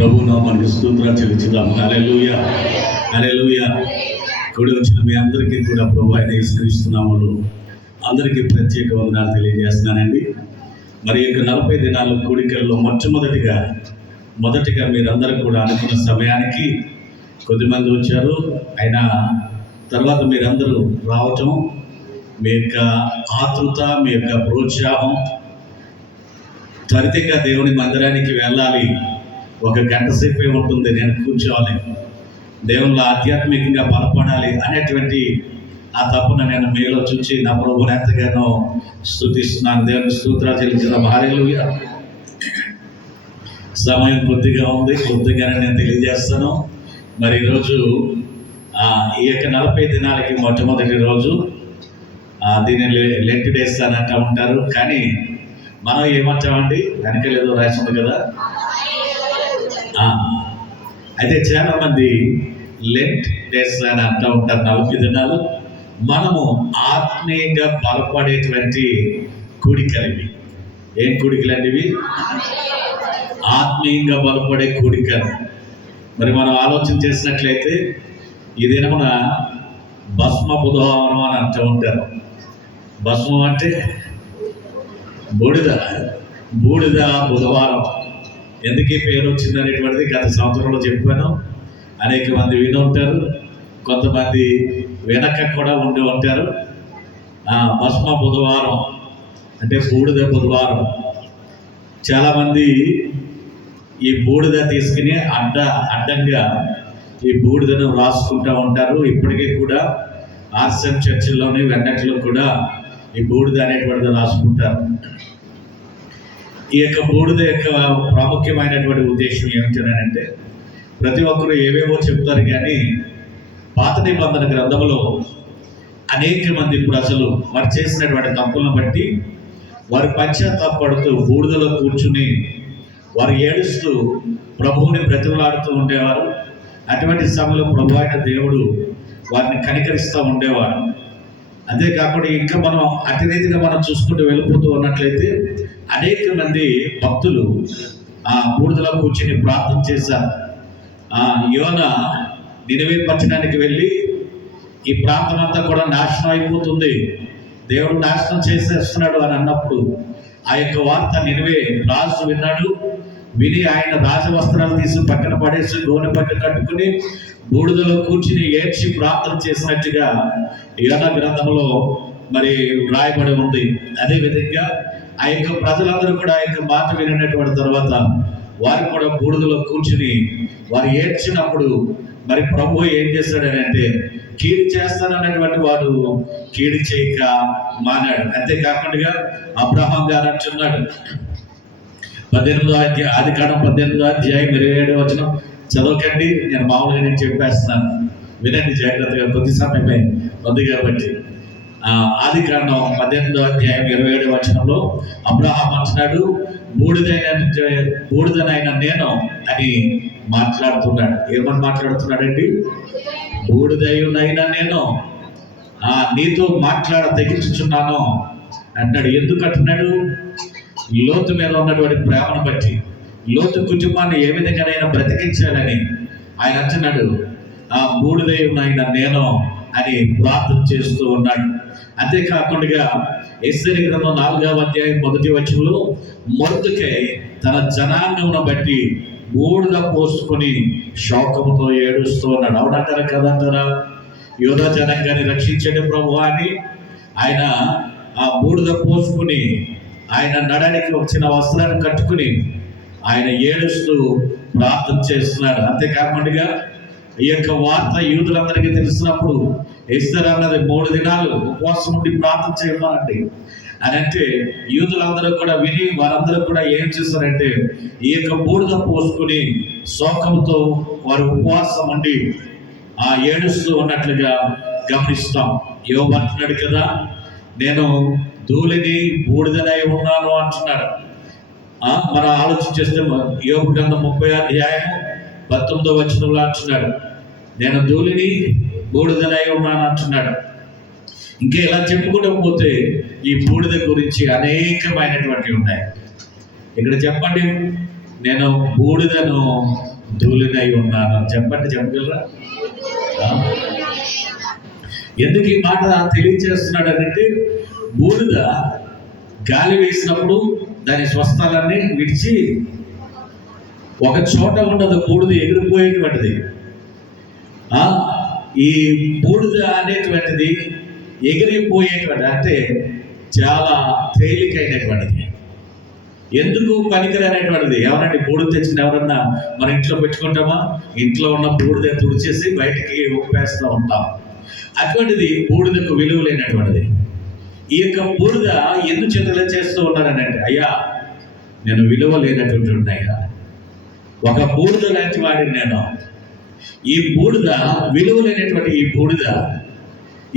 ప్రభు నామానికి స్తోత్రాలు చెల్లించుదాం. హల్లెలూయా, హల్లెలూయా. కూడి వచ్చిన మీ అందరికీ కూడా ప్రభు అయిన యేసుక్రీస్తు నామములో అందరికీ ప్రత్యేక వందనాలు తెలియజేస్తున్నానండి. మరి యొక్క 40 దినాల కూడికల్లో మొదటిగా మీరందరూ కూడా అనుకున్న సమయానికి కొద్దిమంది వచ్చారు. అయినా తర్వాత మీరందరూ రావటం, మీ యొక్క ఆతృత, మీ యొక్క ప్రోత్సాహం, త్వరితంగా దేవుని మందిరానికి వెళ్ళాలి, 1 గంట సేపే ఉంటుంది, నేను కూర్చోవాలి, దేవునిలో ఆధ్యాత్మికంగా బలపడాలి అనేటువంటి ఆ తప్పున నేను మీలో చూసి నా ప్రభువుని ఎంతగానో స్తుతిస్తున్నాను. దేవుని స్తోత్రాలు చెల్లించుదాం. హల్లెలూయా. సమయం కొద్దిగానే నేను తెలియజేస్తాను. మరి ఈరోజు ఈ యొక్క 40 దినాలకి మొట్టమొదటి రోజు, దీన్ని లెంట్ డేస్ అని అంటూ ఉంటారు. కానీ మనం ఏమంటామండి, వెనకలేదో రాసింది కదా. అయితే చాలా మంది లెంట్ డేస్ అని అంటూ ఉంటారు. 40 దినాలు మనము ఆత్మీయంగా బలపడేటువంటి కూడికలు ఇవి. ఏం కూడికలు అండి ఇవి? ఆత్మీయంగా బలపడే కూడికలు. మరి మనం ఆలోచన చేసినట్లయితే ఈ దినమున భస్మ బుధవారం అని అంటూ ఉంటారు. భస్మం అంటే బూడిద బుధవారం. ఎందుకు ఈ పేరు వచ్చిందనేటువంటిది గత సంవత్సరంలో చెప్పాను. అనేక మంది విని ఉంటారు, కొంతమంది వెనక కూడా ఉండి ఉంటారు. భస్మ బుధవారం అంటే బూడిద బుధవారం. చాలామంది ఈ బూడిద తీసుకుని అడ్డంగా ఈ బూడిదను రాసుకుంటూ ఉంటారు. ఇప్పటికీ కూడా ఆర్సెం చర్చిలోని వెన్నట్లో కూడా ఈ బూడిద అనేటువంటిది రాసుకుంటారు. ఈ యొక్క బూడిద యొక్క ప్రాముఖ్యమైనటువంటి ఉద్దేశం ఏమిటంటే, ప్రతి ఒక్కరు ఏవేవో చెప్తారు, కానీ పాత నిబంధన గ్రంథంలో అనేక మంది ప్రజలు వారు చేసినటువంటి తప్పులను బట్టి వారు పశ్చాత్తాపడుతూ బూడిదలో కూర్చుని వారు ఏడుస్తూ ప్రభువుని బ్రతిమలాడుతూ ఉండేవారు. అటువంటి సమయంలో ప్రభు అయిన దేవుడు వారిని కనికరిస్తూ ఉండేవాడు. అంతేకాకుండా ఇంకా మనం అతిరీతిగా మనం చూసుకుంటూ వెళ్ళిపోతూ ఉన్నట్లయితే అనేక మంది భక్తులు బూడిదలో కూర్చుని ప్రార్థన చేశారు. యోనా నినివే పట్టణానికి వెళ్ళి ఈ ప్రాంతం అంతా కూడా నాశనం అయిపోతుంది, దేవుడు నాశనం చేసేస్తున్నాడు అని అన్నప్పుడు ఆ యొక్క వార్త నినివే రాజు విన్నాడు. విని ఆయన రాజవస్త్రాలు తీసి పక్కన పడేసి గోనె పక్క కట్టుకుని బూడిదలో కూర్చుని ఏడ్చి ప్రార్థన చేసినట్టుగా యోనా గ్రంథంలో మరి వ్రాయబడి ఉంది. అదేవిధంగా ఆ యొక్క ప్రజలందరూ కూడా ఆ యొక్క మాట వినినటువంటి తర్వాత వారు కూడా బూడిదలో కూర్చుని వారు ఏడ్చినప్పుడు మరి ప్రభు ఏం చేస్తాడని అంటే, కీడు చేస్తానన్నటువంటి వాడు కీడు చేయక మానాడు. అంతేకాకుండా అబ్రహాం గారు అంటున్నాడు, 18వ అధ్యాయం, ఆదికాండం 18వ అధ్యాయం 27వ వచనం చదవకండి, నేను మామూలుగా నేను చెప్పేస్తున్నాను, వినండి జాగ్రత్తగా, కొద్ది సమయమే ఉంది కాబట్టి. ఆదికాండం 18వ అధ్యాయం 27వ వచనంలో అబ్రహాం అంటున్నాడు, బూడిదనైన నేను అని మాట్లాడుతున్నాడు. ఏమని మాట్లాడుతున్నాడండి? బూడిదయునైనా నేను నీతో తెగించుచున్నాను అంటున్నాడు. ఎందుకు అంటున్నాడు? లోతు మీద ఉన్నటువంటి ప్రేమను బట్టి, లోతు కుటుంబాన్ని ఏ విధంగానైనా బ్రతికించాలని ఆయన అంటున్నాడు, బూడిదయునైన నేను అని ప్రార్థన చేస్తూ ఉన్నాడు. అంతేకాకుండా ఎస్తేరు గ్రంథం 4వ అధ్యాయం 1వ వచనంలో మొర్దెకై తన జనాంగమును బట్టి బూడిద పోసుకొని శోకముతో ఏడుస్తూ ఉన్నాడు. అవునంటారా కదంటారా? యూదా జనాంగాన్ని రక్షించండి ప్రభు అని ఆయన ఆ బూడిద పోసుకుని ఆయన నడనికి వచ్చిన వస్త్రాన్ని కట్టుకుని ఆయన ఏడుస్తూ ప్రార్థన చేస్తున్నాడు. అంతేకాకుండా ఈ యొక్క వార్త యూదులందరికీ తెలిసినప్పుడు ఎస్తేరు అన్నది 3 దినాలు ఉపవాసం ఉండి ప్రార్థన చేయమనండి అని అంటే, యూదులందరూ కూడా విని వారందరూ కూడా ఏం చేస్తారంటే ఈ యొక్క బూడిద పోసుకుని శోకంతో వారు ఉపవాసం ఉండి ఏడుస్తూ ఉన్నట్లుగా గమనిస్తాం. యోబు అంటున్నాడు కదా, నేను ధూళిని బూడిదనై ఉన్నాను అంటున్నాడు. మనం ఆలోచన చేస్తే యోబు గ్రంథం 30వ అధ్యాయం 19వ వచనంలో అంటున్నాడు, నేను ధూళిని బూడిదనై ఉన్నాను అంటున్నాడు. ఇంకా ఇలా చెప్పుకుంటూ పోతే ఈ బూడిద గురించి అనేకమైనటువంటివి ఉన్నాయి. ఇక్కడ చెప్పండి, నేను బూడిదను ధూళినై ఉన్నాను. చెప్పగలరా? ఎందుకు ఈ మాట తెలియజేస్తున్నాడు అంటే, బూడిద గాలి వేసినప్పుడు దాని స్వస్థలాన్ని విడిచి ఒక చోట ఉండదు, బూడిద ఎగిరిపోయేటువంటిది. ఈ బూడిద అనేటువంటిది ఎగిరిపోయేటువంటి అంటే చాలా తేలికైనటువంటిది, ఎందుకు పనికిరనేటువంటిది. ఎవరండి బూడిద తెచ్చిన ఎవరన్నా మన ఇంట్లో పెట్టుకుంటామా? ఇంట్లో ఉన్న బూడిద తుడిచేసి బయటికి ఉప్పేస్తూ ఉంటాం. అటువంటిది బూడిదకు విలువ లేనటువంటిది. ఈ యొక్క బూడిద ఎందుకు చేతులు చేస్తూ ఉన్నారని అంటే, అయ్యా నేను విలువ లేనటువంటి ఉన్నాయా, ఒక బూడిద లాంటి వాడిని నేను. ఈ బూడిద విలువ లేనటువంటి ఈ బూడిద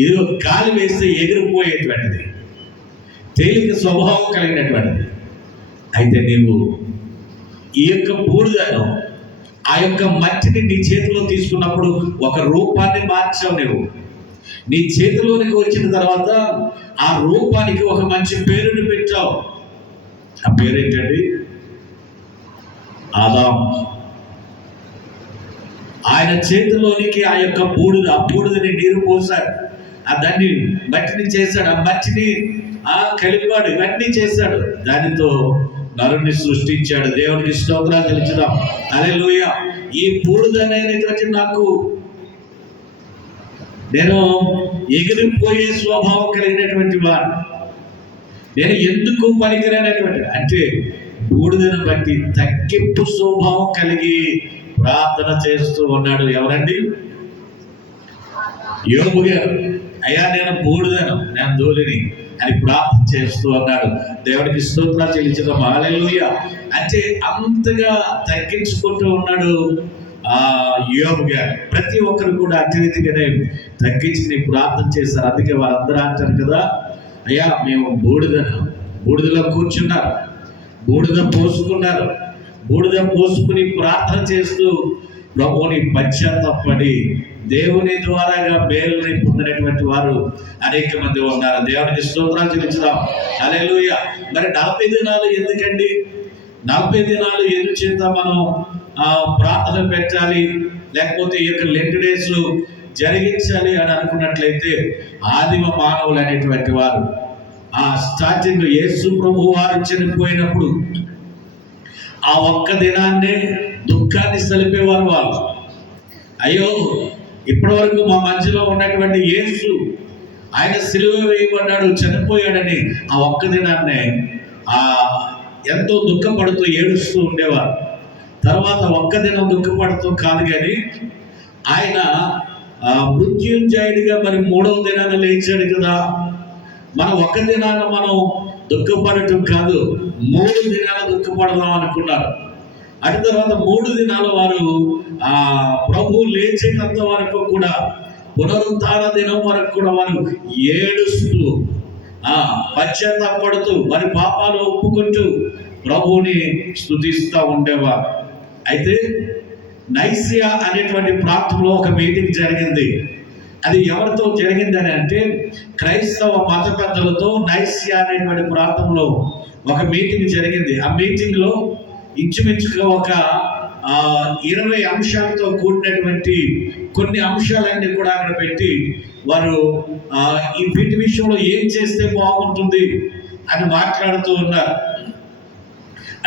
ఇది గాలి వేస్తే ఎగిరిపోయేటువంటిది, తేలిక స్వభావం కలిగినటువంటిది. అయితే నీవు ఈ యొక్క బూడిదను, ఆ యొక్క మట్టిని నీ చేతిలో తీసుకున్నప్పుడు ఒక రూపాన్ని మార్చావు. నువ్వు నీ చేతిలోనికి వచ్చిన తర్వాత ఆ రూపానికి ఒక మంచి పేరుని పెట్టావు. ఆ పేరేంటండి? ఆదాం. ఆయన చేతిలోనికి ఆ యొక్క బూడిదని నీరు పోసాడు, ఆ దాన్ని మట్టిని చేశాడు, ఆ మట్టిని కలిపాడు, ఇవన్నీ చేశాడు. దానితో నరుణ్ణి సృష్టించాడు. దేవునికి స్తోత్రాలు తెలుసుదాం. హల్లెలూయా. ఈ బూడిదనేటువంటి నాకు, నేను ఎగిరిపోయే స్వభావం కలిగినటువంటి వాడు, నేను ఎందుకు పనికిరైనటువంటి అంటే బూడిదను బట్టి తగ్గింపు స్వభావం కలిగి ప్రార్థన చేస్తూ ఉన్నాడు. ఎవరండి? యోబు గారు. అయ్యా నేను బూడిదను, నేను ధూళిని అని ప్రార్థన చేస్తూ ఉన్నాడు. దేవుడికి స్తోత్రాలు చెల్లించడం. హల్లెలూయా. అంటే అంతగా తగ్గించుకుంటూ ఉన్నాడు యోబు గారు. ప్రతి ఒక్కరు కూడా అత్యధికంగానే తగ్గించి ప్రార్థన చేశారు. అందుకే వారందరూ అంటారు కదా, అయ్యా మేము బూడిదలో కూర్చున్నారు, బూడిద పోసుకున్నారు, బూడిద పోసుకుని ప్రార్థన చేస్తూ ప్రభువుని పశ్చాత్తాపడి దేవుని ద్వారాగా మేలుని పొందినటువంటి వారు అనేక మంది ఉన్నారు. దేవునికి స్తోత్రాలు చెల్లించుదాం. హల్లెలూయా. మరి 40 దినాలు ఎందుకండి? 40 దినాలు ఎందుచేత మనం ప్రార్థన పెట్టాలి, లేకపోతే ఈ యొక్క లెంట్ డేస్ జరిగించాలి అని అనుకున్నట్లయితే, ఆదిమ మానవులు అనేటువంటి వారు స్టార్టింగ్ యేసు ప్రభు వారు చనిపోయినప్పుడు ఆ ఒక్క దినాన్నే దుఃఖాన్ని సలిపేవారు వాళ్ళు. అయ్యో ఇప్పటి వరకు మా మధ్యలో ఉన్నటువంటి యేసు, ఆయన సిలువ వేయబడ్డాడు, చనిపోయాడని ఆ ఒక్క దినాన్నే ఎంతో దుఃఖపడుతూ ఏడుస్తూ ఉండేవారు. తర్వాత ఒక్క దినం దుఃఖపడుతూ కాదు కానీ ఆయన మృత్యుంజయుడిగా మరి 3వ దినాన లేచాడు కదా. మనం ఒక్క దినాన మనం దుఃఖపడటం కాదు, 3 దినాలు దుఃఖపడదాం అనుకున్నారు. అటు తర్వాత 3 దినాల వారు ప్రభు లేచేటంత వరకు కూడా, పునరుత్థాన దినం వరకు కూడా వారు ఏడుస్తూ పశ్చాత్తాపడుతూ వారి పాపాలు ఒప్పుకుంటూ ప్రభువుని స్తుతిస్తూ ఉండేవారు. అయితే నైసియా అనేటువంటి ప్రాంతంలో ఒక మీటింగ్ జరిగింది. అది ఎవరితో జరిగిందని అంటే, క్రైస్తవ మత పెద్దలతో నైసియా అనేటువంటి ప్రాంతంలో ఒక మీటింగ్ జరిగింది. ఆ మీటింగ్లో ఇంచుమించుగా ఒక 20 అంశాలతో కూడినటువంటి కొన్ని అంశాలన్నీ కూడా అక్కడ పెట్టి వారు ఈ వీటి విషయంలో ఏం చేస్తే బాగుంటుంది అని మాట్లాడుతూ ఉన్నారు.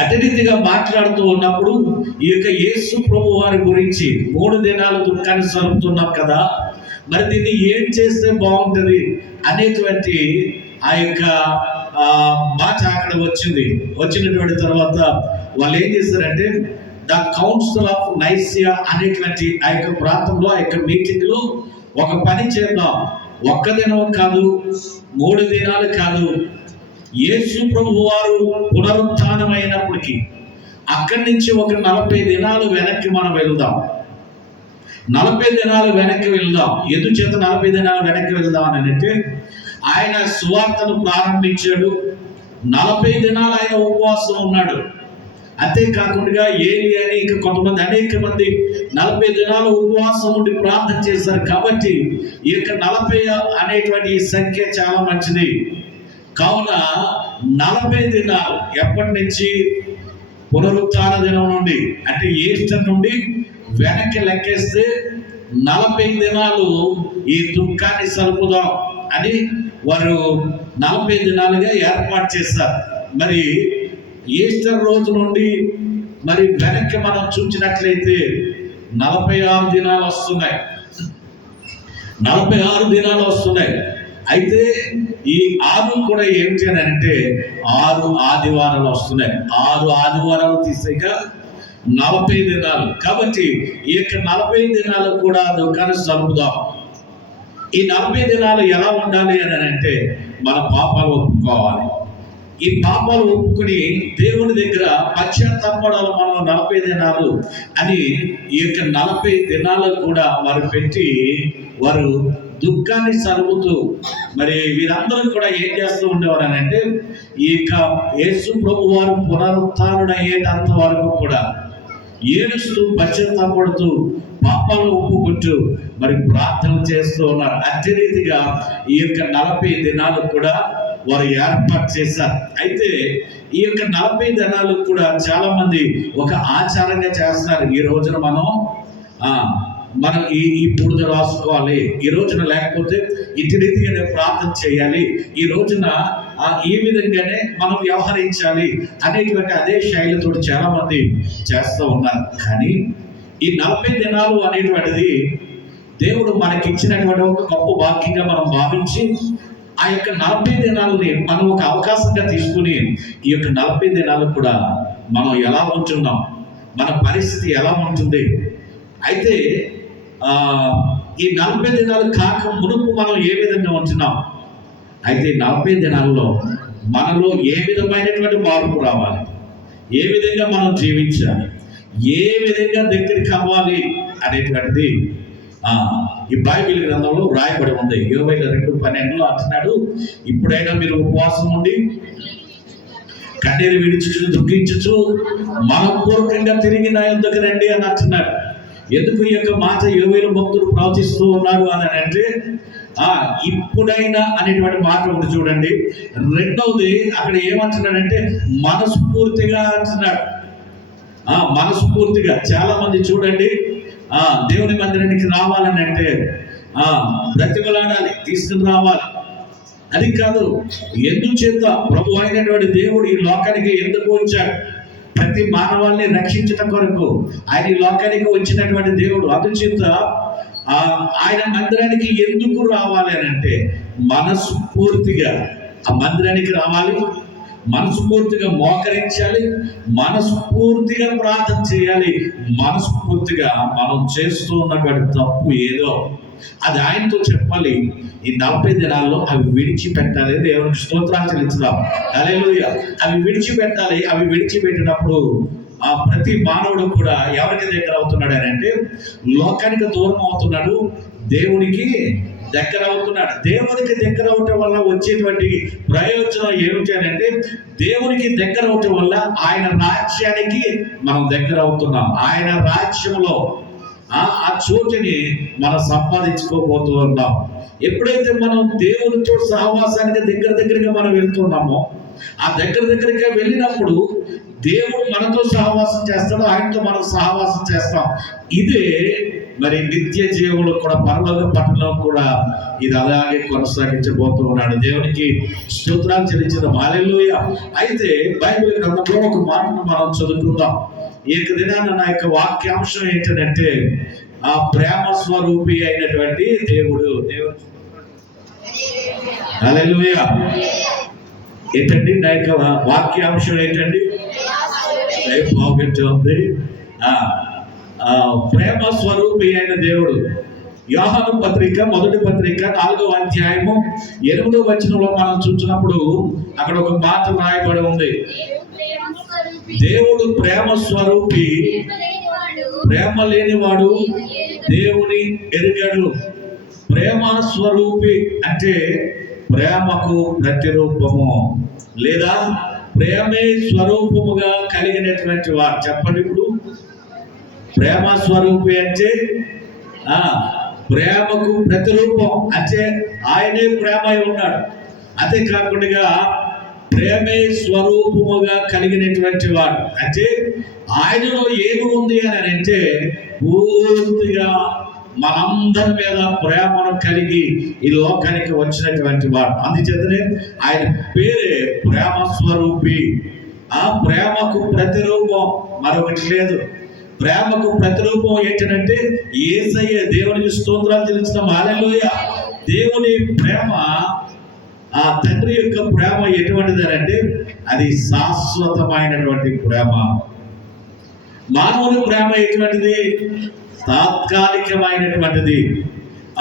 అదే రీతిగా మాట్లాడుతూ ఉన్నప్పుడు ఈ యొక్క యేసు ప్రభు వారి గురించి 3 దినాలు దుఃఖాన్ని సరుపుతున్నాం కదా, మరి దీన్ని ఏం చేస్తే బాగుంటుంది అనేటువంటి ఆ యొక్క మాట అక్కడ వచ్చినటువంటి తర్వాత వాళ్ళు ఏం చేశారంటే, ద కౌన్సిల్ ఆఫ్ నైసియా అనేటువంటి ఆ యొక్క ప్రాంతంలో ఆ యొక్క మీటింగ్లో ఒక పని చేద్దాం, ఒక్క దినం కాదు, 3 దినాలు కాదు, యేసు ప్రభు వారు పునరుత్థానమైనప్పటికీ అక్కడి నుంచి ఒక 40 దినాలు వెనక్కి మనం వెళ్దాం. 40 దినాలు వెనక్కి వెళ్దాం. ఎందుచేత 40 దినాలు వెనక్కి వెళ్దాం అని అంటే, ఆయన సువార్తను ప్రారంభించాడు, 40 దినాలు ఆయన ఉపవాసం ఉన్నాడు. అంతేకాకుండా ఏలి అని ఇంకా కొంతమంది అనేక మంది 40 దినాలు ఉపవాసం ఉండి ప్రార్థన చేశారు. కాబట్టి ఈ యొక్క 40 అనేటువంటి ఈ సంఖ్య చాలా మంచిది. కావున 40 దినాలు ఎప్పటి నుంచి పునరుత్థాన దినం నుండి అంటే ఈస్టర్ నుండి వెనక్కి లెక్కేస్తే 40 దినాలు ఈ దుఃఖాన్ని సలుపుదాం అని వారు 40 దినాలుగా ఏర్పాటు చేస్తారు. మరి ఈస్టర్ రోజు నుండి మరి వెనక్కి మనం చూసినట్లయితే 46 దినాలు వస్తున్నాయి. 46 దినాలు వస్తున్నాయి. అయితే ఈ 6 కూడా ఏమిటి అని అంటే 6 ఆదివారాలు వస్తున్నాయి. 6 ఆదివారాలు తీసాక 40 దినాలు. కాబట్టి ఈ యొక్క 40 దినాలు కూడా దుఃఖాన్ని సలుపుదాం. ఈ 40 దినాలు ఎలా ఉండాలి అని అంటే మన పాపాలు ఒప్పుకోవాలి. ఈ పాపాలు ఒప్పుకుని దేవుని దగ్గర పశ్చాత్తాపడాలి మనం 40 దినాలు అని. ఈ యొక్క 40 దినాలు కూడా వారు పెట్టి వారు దుఃఖాన్ని సలుపుతూ మరి వీరందరూ కూడా ఏం చేస్తూ ఉండేవారు అని అంటే ఈ యొక్క యేసు ప్రభు వారు పునరుత్థానుడయ్యేటంత వరకు కూడా ఏడుస్తూ పశ్చాత్తాపడుతూ పాపాలు ఒప్పుకుంటూ మరి ప్రార్థన చేస్తూ ఉన్నారు. అదే రీతిగా ఈ యొక్క 40 దినాలు కూడా వారు ఏర్పాటు చేశారు. అయితే ఈ యొక్క 40 దినాలు కూడా చాలా మంది ఒక ఆచారంగా చేస్తున్నారు. ఈ రోజున మనం ఈ బూడిద రాసుకోవాలి, ఈ రోజున లేకపోతే ఇటు రీతిగా నేను ప్రార్థన చేయాలి, ఈ రోజున ఈ విధంగానే మనం వ్యవహరించాలి అనేటువంటి అదే శైలితో చాలా మంది చేస్తూ ఉన్నారు. కానీ ఈ 40 దినాలు అనేటువంటిది దేవుడు మనకిచ్చినటువంటి ఒక గొప్ప వాక్యంగా మనం భావించి ఆ యొక్క 40 దినాలని మనం ఒక అవకాశంగా తీసుకుని ఈ యొక్క 40 దినాలు కూడా మనం ఎలా ఉంటున్నాం, మన పరిస్థితి ఎలా ఉంటుంది. అయితే ఈ 40 దినాలు కాక మునుపు మనం ఏ విధంగా ఉంటున్నాం, అయితే 40 దినాల్లో మనలో ఏ విధమైనటువంటి మార్పు రావాలి, ఏ విధంగా మనం జీవించాలి, ఏ విధంగా దగ్గరికి అవ్వాలి అనేటువంటిది ఈ బైబిల్ గ్రంథంలో రాయబడి ఉంది. 22:12 అంటున్నాడు, ఇప్పుడైనా మీరు ఉపవాసం ఉండి కన్నీరు విడిచుచు దుఃఖించుచు మనపూర్వకంగా తిరిగి నా యొద్దకు రండి అని అంటున్నాడు. ఎందుకు ఈ యొక్క మాట 20 భక్తులు ప్రవచిస్తూ ఉన్నాడు అని అంటే ఇప్పుడైనా అనేటువంటి మాట ఒకటి చూడండి. రెండవది అక్కడ ఏమంటున్నాడంటే మనస్ఫూర్తిగా అంటున్నాడు. మనస్ఫూర్తిగా చాలా మంది చూడండి దేవుని మందిరానికి రావాలని అంటే బ్రతిమలాడాలి, తీసుకుని రావాలి. అది కాదు, ఎందుచేత ప్రభు అయినటువంటి దేవుడు ఈ లోకానికి ఎందుకు వచ్చాడు? ప్రతి మానవాళ్ళని రక్షించడం కొరకు ఆయన ఈ లోకానికి వచ్చినటువంటి దేవుడు. అందుచేత ఆయన మందిరానికి ఎందుకు రావాలి అని అంటే మనస్ఫూర్తిగా ఆ మందిరానికి రావాలి, మనస్ఫూర్తిగా మోకరించాలి, మనస్ఫూర్తిగా ప్రార్థన చేయాలి, మనస్ఫూర్తిగా మనం చేస్తూ ఉన్నటువంటి తప్పు ఏదో అది ఆయనతో చెప్పాలి. ఈ 40 దినాల్లో అవి విడిచిపెట్టాలి. దేవునికి స్తోత్రాలు చెల్లించుదాం. హల్లెలూయా. అవి విడిచిపెట్టాలి. అవి విడిచిపెట్టినప్పుడు ప్రతి మానవుడు కూడా ఎవరికి దగ్గర అవుతున్నాడు అని అంటే లోకానికి దూరం అవుతున్నాడు, దేవునికి దగ్గర అవుతున్నాడు. దేవునికి దగ్గర అవటం వల్ల వచ్చేటువంటి ప్రయోజనం ఏమిటి అని అంటే దేవునికి దగ్గర అవటం వల్ల ఆయన రాజ్యానికి మనం దగ్గర అవుతున్నాం. ఆయన రాజ్యంలో ఆ చోటుని మనం సంపాదించుకోబోతూ ఉన్నాం. ఎప్పుడైతే మనం దేవునితో సహవాసానికి దగ్గరగా మనం వెళ్తున్నామో ఆ దగ్గరగా వెళ్ళినప్పుడు దేవుడు మనతో సహవాసం చేస్తాడు, ఆయనతో మనం సహవాసం చేస్తాం. ఇదే మరి నిత్య జీవులు కూడా పరలోక పట్టణంలో కూడా ఇది అలాగే కొనసాగించబోతూ ఉన్నాడు. దేవునికి స్తోత్రాలు చెల్లించిన హల్లెలూయా. అయితే బైబిల్ గ్రంథంలో ఒక మాటను మనం చదువుకుందాం. ఈ దినాన నా యొక్క వాక్యాంశం ఏంటంటే ఆ ప్రేమ స్వరూపి అయినటువంటి దేవుడు. హల్లెలూయా. ఏంటండి నా యొక్క వాక్యాంశం ఏంటండి? బాగుంటుంది. ప్రేమ స్వరూపి అయిన దేవుడు. యోహాను పత్రిక 1వ పత్రిక 4వ అధ్యాయము 8వ వచనంలో మనం చూసినప్పుడు అక్కడ ఒక మాట రాయబడి ఉంది. దేవుడు ప్రేమ స్వరూపి, ప్రేమ లేనివాడు దేవుని ఎరుగడు. ప్రేమ స్వరూపి అంటే ప్రేమకు ప్రతిరూపము లేదా ప్రేమే స్వరూపముగా కలిగినటువంటి వారు. చెప్పండి, ఇప్పుడు ప్రేమ స్వరూపి అంటే ప్రేమకు ప్రతిరూపం అంటే ఆయనే ప్రేమ అయి ఉన్నాడు. అంతే కాకుండా ప్రేమే స్వరూపముగా కలిగినటువంటి వాడు. అంటే ఆయనలో ఏమి ఉంది అని అంటే పూర్తిగా మనందరి మీద ప్రేమను కలిగి ఈ లోకానికి వచ్చినటువంటి వాడు. అందుచేతనే ఆయన పేరే ప్రేమ స్వరూపి. ఆ ప్రేమకు ప్రతిరూపం మరొకటి లేదు. ప్రేమకు ప్రతిరూపం ఏంటంటే యేసయ్య. దేవునికి స్తోత్రాలు తెలుస్తున్నాం. హల్లెలూయా. దేవుని ప్రేమ, ఆ తండ్రి యొక్క ప్రేమ ఎటువంటిది అంటే అది శాశ్వతమైనటువంటి ప్రేమ. మానవుని ప్రేమ ఎటువంటిది? తాత్కాలికమైనటువంటిది.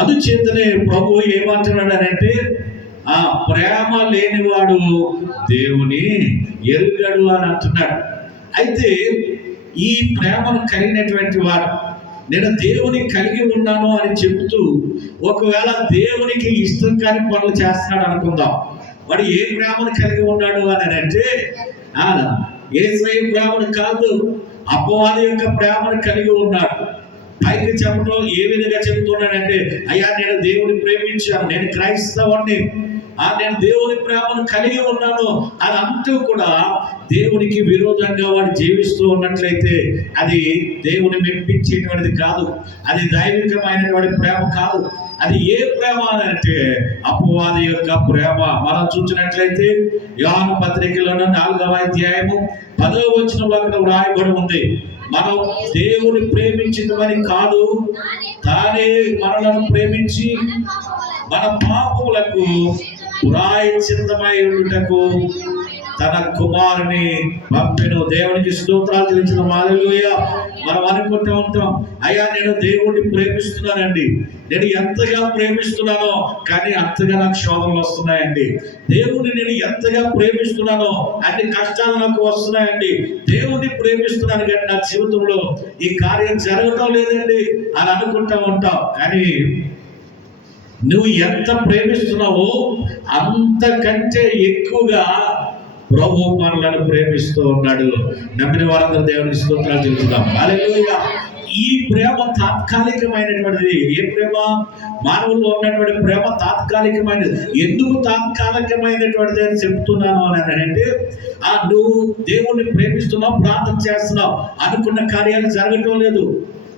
అందుచేతనే ప్రభు ఏమంటున్నాడనంటే ఆ ప్రేమ లేనివాడు దేవుని ఎరుగడు అని అంటున్నాడు. అయితే ఈ ప్రేమను కలిగినటువంటి వాడు, నేను దేవుని కలిగి ఉన్నాను అని చెబుతూ ఒకవేళ దేవునికి ఇష్టం కాని పనులు చేస్తున్నాడు అనుకుందాం. వాడు ఏ ప్రేమను కలిగి ఉన్నాడు అని అంటే యేసయ్య ప్రేమను కాదు, అపవాది యొక్క ప్రేమను కలిగి ఉన్నాడు. పైకి చెప్పడం ఏ విధంగా చెబుతున్నాడంటే, అయ్యా నేను దేవుని ప్రేమించాను, నేను క్రైస్తవుని, నేను దేవుని ప్రేమను కలిగి ఉన్నాను అని అంటూ కూడా దేవునికి విరోధంగా వాడు జీవిస్తూ ఉన్నట్లయితే అది దేవుని మెప్పించేటువంటిది కాదు. అది దైవికమైనటువంటి ప్రేమ కాదు. అది ఏ ప్రేమ అని అంటే అపవాది యొక్క ప్రేమ. మనం చూసినట్లయితే యోహాను పత్రికలోని 4వ అధ్యాయము 10వ వచనంలో అక్కడ వ్రాయబడి ఉంది, మనం దేవుని ప్రేమించమని కాదు, తానే మనలను ప్రేమించి మన పాపములకు ప్రాయశ్చిత్తమై ఉండుటకు తన కుమారుని పంపెను. దేవునికి స్తోత్రాలు తెలిసిన. హల్లెలూయా. మనం అనుకుంటూ ఉంటాం, అయ్యా నేను దేవుడిని ప్రేమిస్తున్నానండి, నేను ఎంతగా ప్రేమిస్తున్నానో కానీ అంతగా నాకు శోధనలు వస్తున్నాయండి. దేవుడిని నేను ఎంతగా ప్రేమిస్తున్నానో అన్ని కష్టాలు నాకు వస్తున్నాయండి. దేవుడిని ప్రేమిస్తున్నాను కానీ నా జీవితంలో ఈ కార్యం జరగటం లేదండి అని అనుకుంటూ ఉంటాం. కానీ నువ్వు ఎంత ప్రేమిస్తున్నావో అంతకంటే ఎక్కువగా ప్రభు మనలను ప్రేమిస్తూ ఉన్నాడు. నమ్మిన వారందరూ దేవునికి స్తోత్రాలు చెల్లిద్దాం. హల్లెలూయా. ఈ ప్రేమ తాత్కాలికమైనటువంటిది. ఏ ప్రేమ? మానవుల్లో ఉన్నటువంటి ప్రేమ తాత్కాలికమైనది. ఎందుకు తాత్కాలికమైనటువంటిది అని చెప్తున్నాను అని అంటే నువ్వు దేవుణ్ణి ప్రేమిస్తున్నావు, ప్రార్థన చేస్తున్నావు, అనుకున్న కార్యాలు జరగటం లేదు,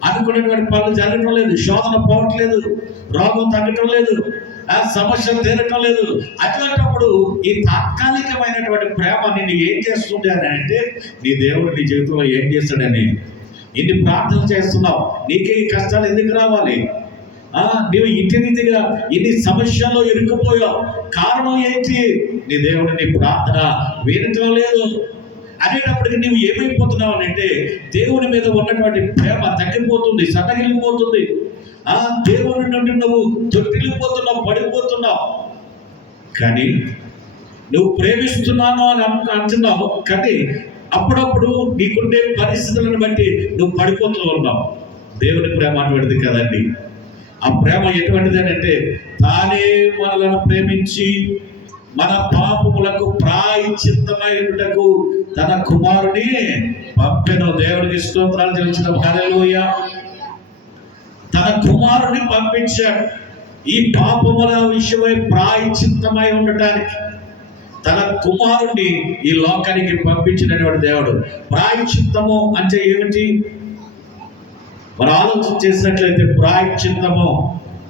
అనుకున్నటువంటి పనులు జరగటం లేదు, శోధన పోవట్లేదు, రోగం తగ్గటం లేదు, సమస్యలు తీరటం లేదు. అటువంటిప్పుడు ఈ తాత్కాలికమైనటువంటి ప్రేమ నిన్ను ఏం చేస్తుంది అని అంటే నీ దేవుడు నీ జీవితంలో ఏం చేస్తాడని. ఇన్ని ప్రార్థనలు చేస్తున్నావు, నీకే ఈ కష్టాలు ఎందుకు రావాలి? నీవు ఇంటి రీతిగా ఇన్ని సమస్యల్లో ఇరుక్కుపోయావు. కారణం ఏంటి? నీ దేవుడు నీ ప్రార్థన వినటం లేదు. అనేటప్పటికి నువ్వు ఏమైపోతున్నావు అంటే దేవుని మీద ఉన్నటువంటి ప్రేమ తగ్గిపోతుంది, సన్నగిలిపోతుంది. దేవుని నుండి నువ్వు తొట్టిల్లిపోతున్నావు, పడిపోతున్నావు. కానీ నువ్వు ప్రేమిస్తున్నాను అని అంటున్నావు, కానీ అప్పుడప్పుడు నీకుండే పరిస్థితులను బట్టి నువ్వు పడిపోతూ ఉన్నావు. దేవుని ప్రేమ అటువంటిది కదండి. ఆ ప్రేమ ఎటువంటిది అంటే తానే మనలను ప్రేమించి మన పాపములకు ప్రాయశ్చిత్తమైనటకు తన కుమారుని పంపెను. దేవునికి స్తోత్రాలు చెల్లించడం. హల్లెలూయా. తన కుమారుని పంపించాడు ఈ పాపముల విషయమై ప్రాయశ్చిత్తమై ఉండటానికి. తన కుమారుని ఈ లోకానికి పంపించినటువంటి దేవుడు. ప్రాయశ్చిత్తము అంటే ఏమిటి? మరి ఆలోచన చేసినట్లయితే ప్రాయశ్చిత్తము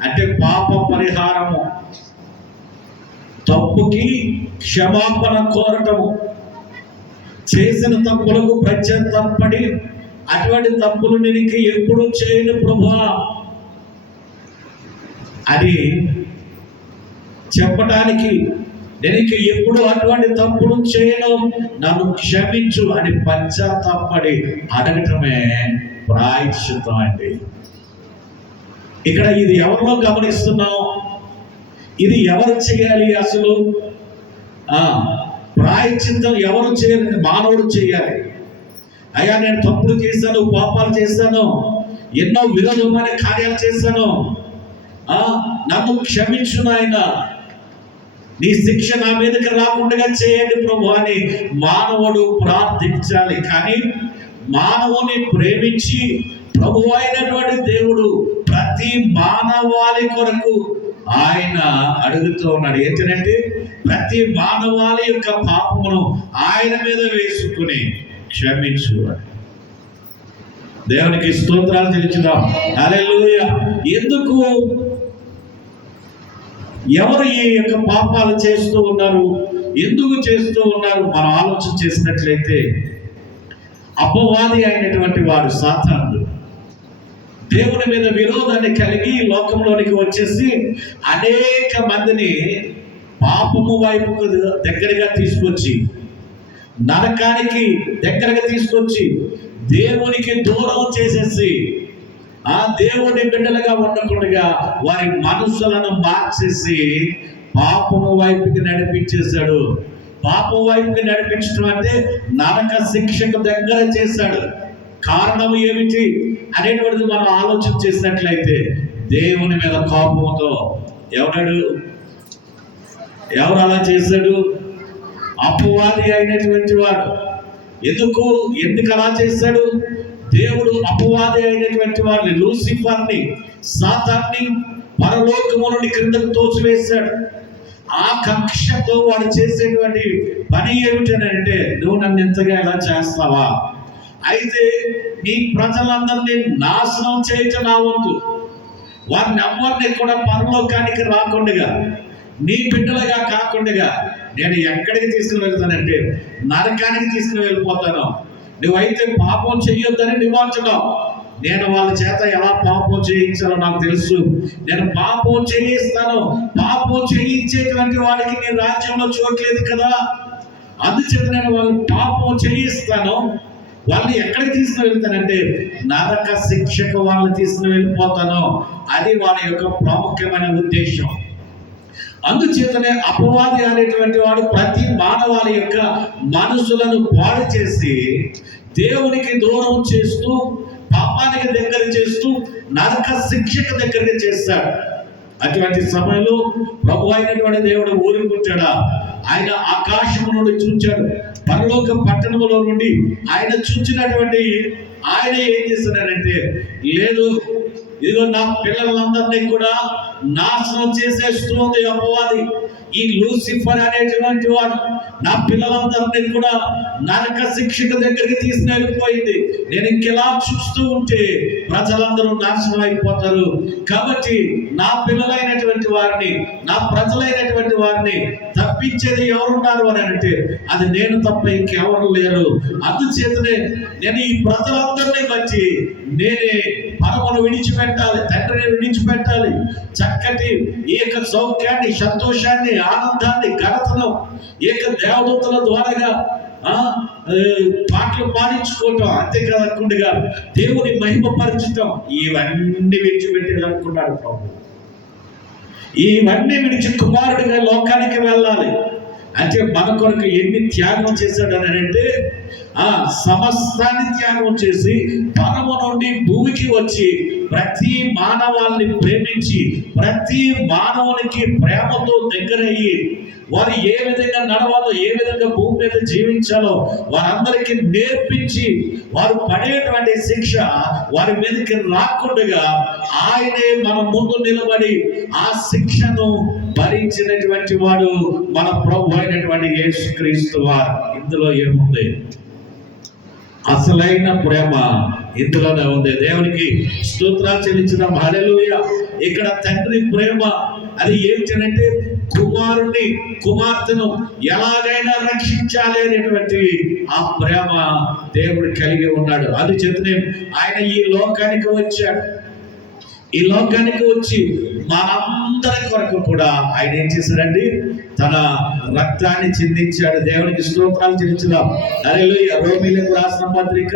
అంటే పాప పరిహారము, తప్పుకి క్షమాపణ కోరటము, చేసిన తప్పులకు పశ్చాత్తాపడి అటువంటి తప్పులు నేను ఇంక ఎప్పుడు చేయను ప్రభువా అని చెప్పడానికి, నేను ఇంక ఎప్పుడు అటువంటి తప్పులు చేయను, నన్ను క్షమించు అని పశ్చాత్తాపడి అడగటమే ప్రాయశ్చిత్తం అండి. ఇక్కడ ఇది ఎవరిలో గమనిస్తున్నాం? ఇది ఎవరు చేయాలి? అసలు ప్రాయశ్చిత్తం ఎవరు చేయాలి? మానవుడు చేయాలి. అయ్యా నేను తప్పులు చేశాను, పాపాలు చేశాను, ఎన్నో విరోధమైన కార్యాలు చేశాను, నన్ను క్షమించు నాయన, నీ శిక్ష నా మీదకి రాకుండా చేయండి ప్రభు అని మానవుడు ప్రార్థించాలి. కానీ మానవుని ప్రేమించి ప్రభు అయినటువంటి దేవుడు ప్రతి మానవాళి కొరకు ఆయన అడుగుతూ ఉన్నాడు ఏంటంటే ప్రతి మానవాళి యొక్క పాపమును ఆయన మీద వేసుకుని క్షమించు. దేవునికి స్తోత్రాలు చెల్లించుదాం. హల్లెలూయా. ఎందుకు ఎవరు ఈ యొక్క పాపాలు చేస్తూ ఉన్నారు, ఎందుకు చేస్తూ ఉన్నారు? మనం ఆలోచన చేసినట్లయితే అపవాది అయినటువంటి వాడు సాతానుడు దేవుని మీద విరోధాన్ని కలిగి లోకంలోనికి వచ్చేసి అనేక మందిని పాపము వైపుకు దగ్గరగా తీసుకొచ్చి, నరకానికి దగ్గరగా తీసుకొచ్చి, దేవునికి దూరం చేసేసి, ఆ దేవుని బిడ్డలుగా ఉండకుండా వారి మనసులను మార్చేసి పాపము వైపుకి నడిపించేశాడు. పాపం వైపుకి నడిపించడం అంటే నరక శిక్షకు దగ్గర చేశాడు. కారణం ఏమిటి అనేటువంటిది మనం ఆలోచన చేసినట్లయితే దేవుని మీద కోపంతో. ఎవరు అలా చేశాడు? అపవాది అయినటువంటి వాడు. ఎందుకు అలా చేశాడు? దేవుడు అపవాది అయినటువంటి వాడిని, లూసిఫర్ని, సాతాన్ని పరలోకము నుండి క్రిందకు తోసివేశాడు. ఆ కక్షతో వాడు చేసేటువంటి పని ఏమిటనంటే, నువ్వు నన్ను ఎంతగా ఎలా చేస్తావా, అయితే నీ ప్రజలందరినీ నాశనం చేయటం నా వంతు, వారిని ఎవరిని కూడా పరలోకానికి రాకుండా, నీ బిడ్డలుగా కాకుండా నేను ఎక్కడికి తీసుకుని వెళ్తానంటే నరకానికి తీసుకుని వెళ్ళిపోతాను. నువ్వైతే పాపం చెయ్యొద్దని నివారించడం. నేను వాళ్ళ చేత ఎలా పాపం చేయించాలో నాకు తెలుసు. నేను పాపం చేయిస్తాను. పాపం చేయించేటువంటి వాడికి నీ రాజ్యంలో చోట్లేదు కదా. అందుచేత నేను వాళ్ళు పాపం చేయిస్తాను. వాళ్ళని ఎక్కడికి తీసుకుని వెళ్తానంటే నరక శిక్షకు వాళ్ళని తీసుకుని వెళ్ళిపోతాను. అది వాళ్ళ యొక్క ప్రాముఖ్యమైన ఉద్దేశం. అందుచేతనే అపవాది అనేటువంటి వాడు ప్రతి మానవాళి యొక్క మనసులను పాడు చేసి దేవునికి దూరం చేస్తూ, పాపానికి దగ్గర చేస్తూ, నరక శిక్షకు దగ్గరగా చేస్తాడు. అటువంటి సమయంలో ప్రభు అయినటువంటి దేవుడు ఊరుకుంటాడా? ఆయన ఆకాశము నుండి చూచాడు. పరలోక పట్టణంలో నుండి ఆయన చూచినటువంటి ఆయన ఏం చేస్తున్నాడంటే, లేదు, ఇదిగో నా పిల్లలందరినీ కూడా నాశనం చేసేస్తుంది అపవాది. ఈ లూసిఫర్ అనేటువంటి వాడు నా పిల్లలందరినీ కూడా నరక శిక్షకు దగ్గరికి తీసుకుని వెళ్ళిపోయింది. నేను ఇంకెలా చూస్తూ ఉంటే ప్రజలందరూ నాశనం అయిపోతారు. కాబట్టి నా పిల్లలైనటువంటి వారిని, నా ప్రజలైనటువంటి వారిని తప్పించేది ఎవరున్నారు అని అంటే అది నేను తప్ప ఇంకెవరు లేరు. అందుచేతనే నేను ఈ ప్రజలందరినీ బట్టి నేనే పరమును విడిచిపెట్టాలి, తండ్రిని విడిచిపెట్టాలి. చక్కటి ఏక సౌఖ్యాన్ని, సంతోషాన్ని, ఆనందాన్ని, ఘనతను ఏక దేవదూతల ద్వారాగా పాటలు పాడించుకోవటం, అంతేకాకుండా దేవుని మహిమపరచటం, ఇవన్నీ విడిచిపెట్టాలనుకున్నాడు ప్రభు. ఇవన్నీ విడిచి కుమారుడిగా లోకానికి వెళ్ళాలి అంటే మన కొరకు ఎన్ని త్యాగం చేశాడని అంటే సమస్తాన్ని త్యాగం చేసి పరము నుండి భూమికి వచ్చి ప్రతి మానవాల్ని ప్రేమించి ప్రతి మానవునికి ప్రేమతో దగ్గరయ్యి వారు ఏ విధంగా నడవాలో, ఏ విధంగా భూమి మీద జీవించాలో వారందరికీ నేర్పించి వారు పడేటువంటి శిక్ష వారి మీదకి రాకుండా ఆయనే మన ముందు నిలబడి ఆ శిక్షను భరించినటువంటి వాడు మన ప్రభు అయినటువంటి యేసుక్రీస్తు వారు. ఇందులో ఏముంది? అసలైన ప్రేమ ఇందులోనే ఉంది. దేవునికి స్తోత్రాలు చెల్లించుదాం. హల్లెలూయా. ఇక్కడ తండ్రి ప్రేమ అది ఏమిటంటే కుమారుని, కుమార్తెను ఎలాగైనా రక్షించాలి అనేటువంటి ఆ ప్రేమ దేవుడు కలిగి ఉన్నాడు. అందుచేతనే ఆయన ఈ లోకానికి వచ్చాడు. ఈ లోకానికి వచ్చి మనందరి కొరకు కూడా ఆయన ఏం చేశాడండి? తన రక్తాన్ని చిందించాడు. దేవునికి స్తోత్రాలు చెల్లించుదాం. హల్లెలూయా. రోమీయులకు రాసిన పత్రిక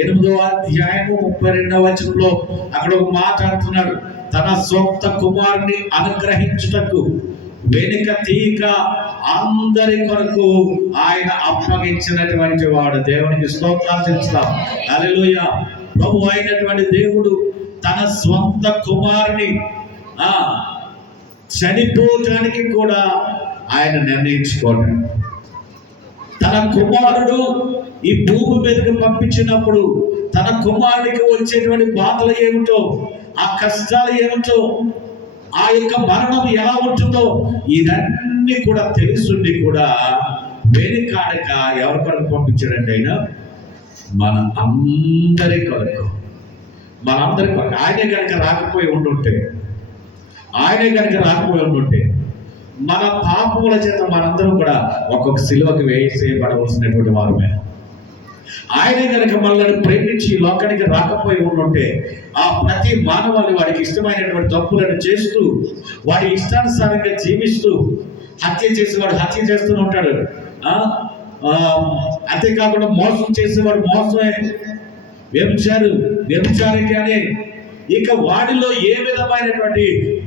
8వ అధ్యాయము 32వ వచనంలో అక్కడ ఒక మాట అంటున్నాడు. తన సొంత కుమారుని అనుగ్రహించుటకు వెనుక తీయక అందరి కొరకు ఆయన అప్పగించినటువంటి వాడు. దేవునికి స్తోత్రాలు చెల్లిస్తాం. హల్లెలూయా. ప్రభు అయినటువంటి దేవుడు తన స్వంత కుమారుని చనిపోవటానికి కూడా ఆయన నిర్ణయించుకోవడం. తన కుమారుడు ఈ భూమి మీదకి పంపించినప్పుడు తన కుమారుడికి వచ్చేటువంటి బాధలు ఏమిటో, ఆ కష్టాలు ఏమిటో ఆ యొక్క మరణం ఎలా ఉంటుందో ఇదన్నీ కూడా తెలుసుండి కూడా వెనుకాడక ఎవరి కొరకు పంపించాడంటే ఆయన మన అందరి కొరకు, మనందరి కొరకు. ఆయనే కనుక రాకపోయి ఉండుంటే మన పాపముల చేత మనందరం కూడా ఒక్కొక్క సిలువకి వేసేయబడవలసినటువంటి వారమే. ఆయనే కనుక మనల్ని ప్రేమించి లోకానికి రాకపోయి ఉండుంటే ఆ ప్రతి మానవాళి వాడికి ఇష్టమైనటువంటి తప్పులను చేస్తూ వాడి ఇష్టానుసారంగా జీవిస్తూ హత్య చేసేవాడు హత్య చేస్తూనే ఉంటాడు. అంతేకాకుండా మోసం చేసేవాడు మోసమే, వ్యభిచారిగానే. ఇక వాడిలో ఏ విధమైనటువంటి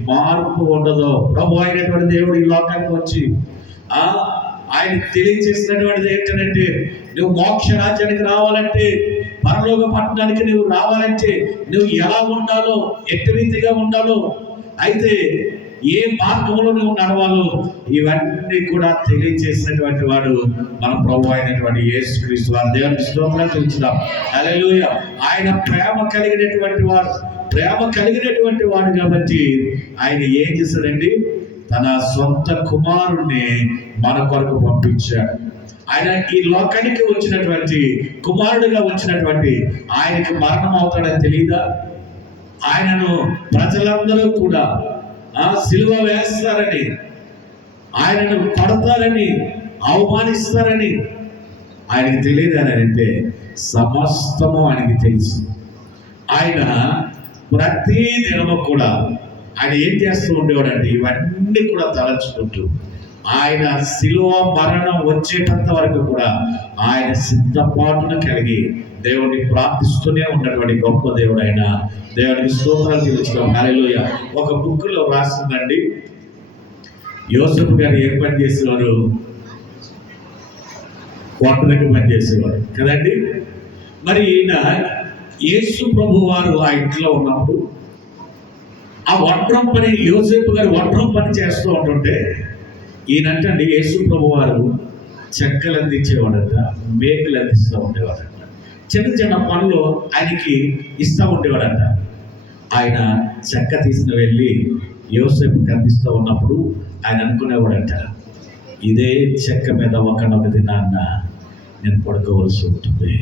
మార్పు ఉండదో ప్రభు అయినటువంటి దేవుడు ఈ లోకానికి వచ్చి ఆయన తెలియజేసినటువంటిది ఏంటంటే, నువ్వు మోక్ష రాజ్యానికి రావాలంటే, పరలోక పట్టణానికి నువ్వు రావాలంటే నువ్వు ఎలా ఉండాలో, ఎట్టి రీతిగా ఉండాలో, అయితే ఏ మార్గంలో నువ్వు నడవాలో ఇవన్నీ కూడా తెలియజేసినటువంటి వాడు మన ప్రభు అయినటువంటి యేసుక్రీస్తు వారు. దేవునికి స్తోత్రం తెలుసుదాం. హల్లెలూయా. ఆయన ప్రేమ కలిగినటువంటి వాడు కాబట్టి ఆయన ఏం చేశాడండి, తన సొంత కుమారుణ్ణి మన కొరకు పంపించాడు. ఆయన ఈ లోకానికి వచ్చినటువంటి కుమారుడుగా వచ్చినటువంటి ఆయనకి మరణం అవుతాడని తెలియదా? ఆయనను ప్రజలందరూ కూడా సిలువ వేస్తారని, ఆయనను కొడతారని, అవమానిస్తారని ఆయనకి తెలియదని అంటే సమస్తము ఆయనకి తెలుసు. ఆయన ప్రతి దినము కూడా ఆయన ఏం చేస్తూ ఉండేవాడంటే ఇవన్నీ కూడా తలంచుకుంటూ ఆయన శిలువ మరణం వచ్చేటంత వరకు కూడా ఆయన సిద్ధపాటును కలిగి దేవుడిని ప్రార్థిస్తూనే ఉన్నటువంటి గొప్ప దేవుడు ఆయన. దేవుడికి స్తోత్రాలు తెలుసుకోవడం. హల్లెలూయా. ఒక బుక్లో రాసిందండి, యోసేపు గారు ఏం పని చేసేవారు? ఒంటరికి పనిచేసేవారు కదండి. మరి ఈయన యేసు ప్రభు వారు ఆ ఇంట్లో ఉన్నప్పుడు ఆ ఒంటరం పని, యోసేపు గారు ఒంటరం పని చేస్తూ ఉంటుంటే ఈయనంటండి యేసు ప్రభు వారు చెక్కలు అందించేవాడట, మేకులు అందిస్తూ ఉండేవాడట, చిన్న పనులు ఆయనకి ఇస్తూ ఉండేవాడట. ఆయన చెక్క తీసుకుని వెళ్ళి యోసేపుకి అందిస్తూ ఉన్నప్పుడు ఆయన అనుకునేవాడట, ఇదే చెక్క మీద ఒకనొక దినాన్న నేను పడుకోవలసి ఉంటుంది,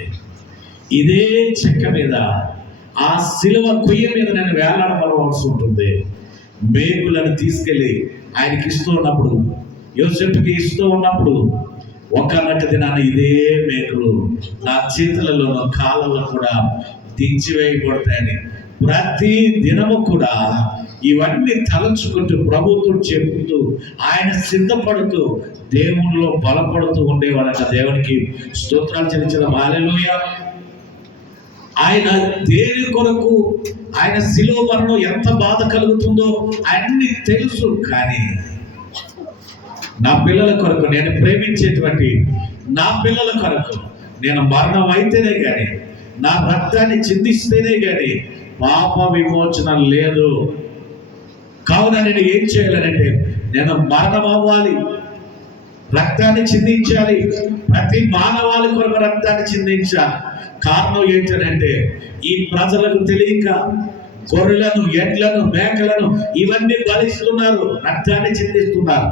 ఇదే చెక్క మీద ఆ శిలువ కొయ్య మీద నేను వేలాడవలసి ఉంటుంది. మేకులను తీసుకెళ్ళి ఆయనకి ఇస్తూ ఉన్నప్పుడు, యోసేపుకి ఇస్తూ ఉన్నప్పుడు ఒకనొక దినాన ఇదే మేకులు నా చేతులలో కాళ్ళలో కూడా దించివేయబడతాయని ప్రతి దినము కూడా ఇవన్నీ తలంచుకుంటూ ప్రభుత్వం చెబుతూ ఆయన సిద్ధపడుతూ దేవునిలో బలపడుతూ ఉండేవాడట. దేవునికి స్తోత్రాలు చెల్లించడం. హల్లెలూయా. ఆయన దేని కొరకు, ఆయన శిలువ మరణం ఎంత బాధ కలుగుతుందో అన్ని తెలుసు. కానీ నా పిల్లల కొరకు, నేను ప్రేమించేటువంటి నా పిల్లల కొరకు నేను మరణం అయితేనే కానీ, నా రక్తాన్ని చిందిస్తేనే కానీ పాప విమోచన లేదు. కావున నేను ఏం చేయాలనంటే, నేను మరణం అవ్వాలి, రక్తాన్ని చిందించాలి, ప్రతి మానవాళి కొరకు రక్తాన్ని చిందించాలి. కారణం ఏంటంటే ఈ ప్రజలకు తెలియక గొర్రెలను, ఎడ్లను, మేకలను ఇవన్నీ బలిస్తున్నారు, రక్తాన్ని చిందిస్తున్నారు.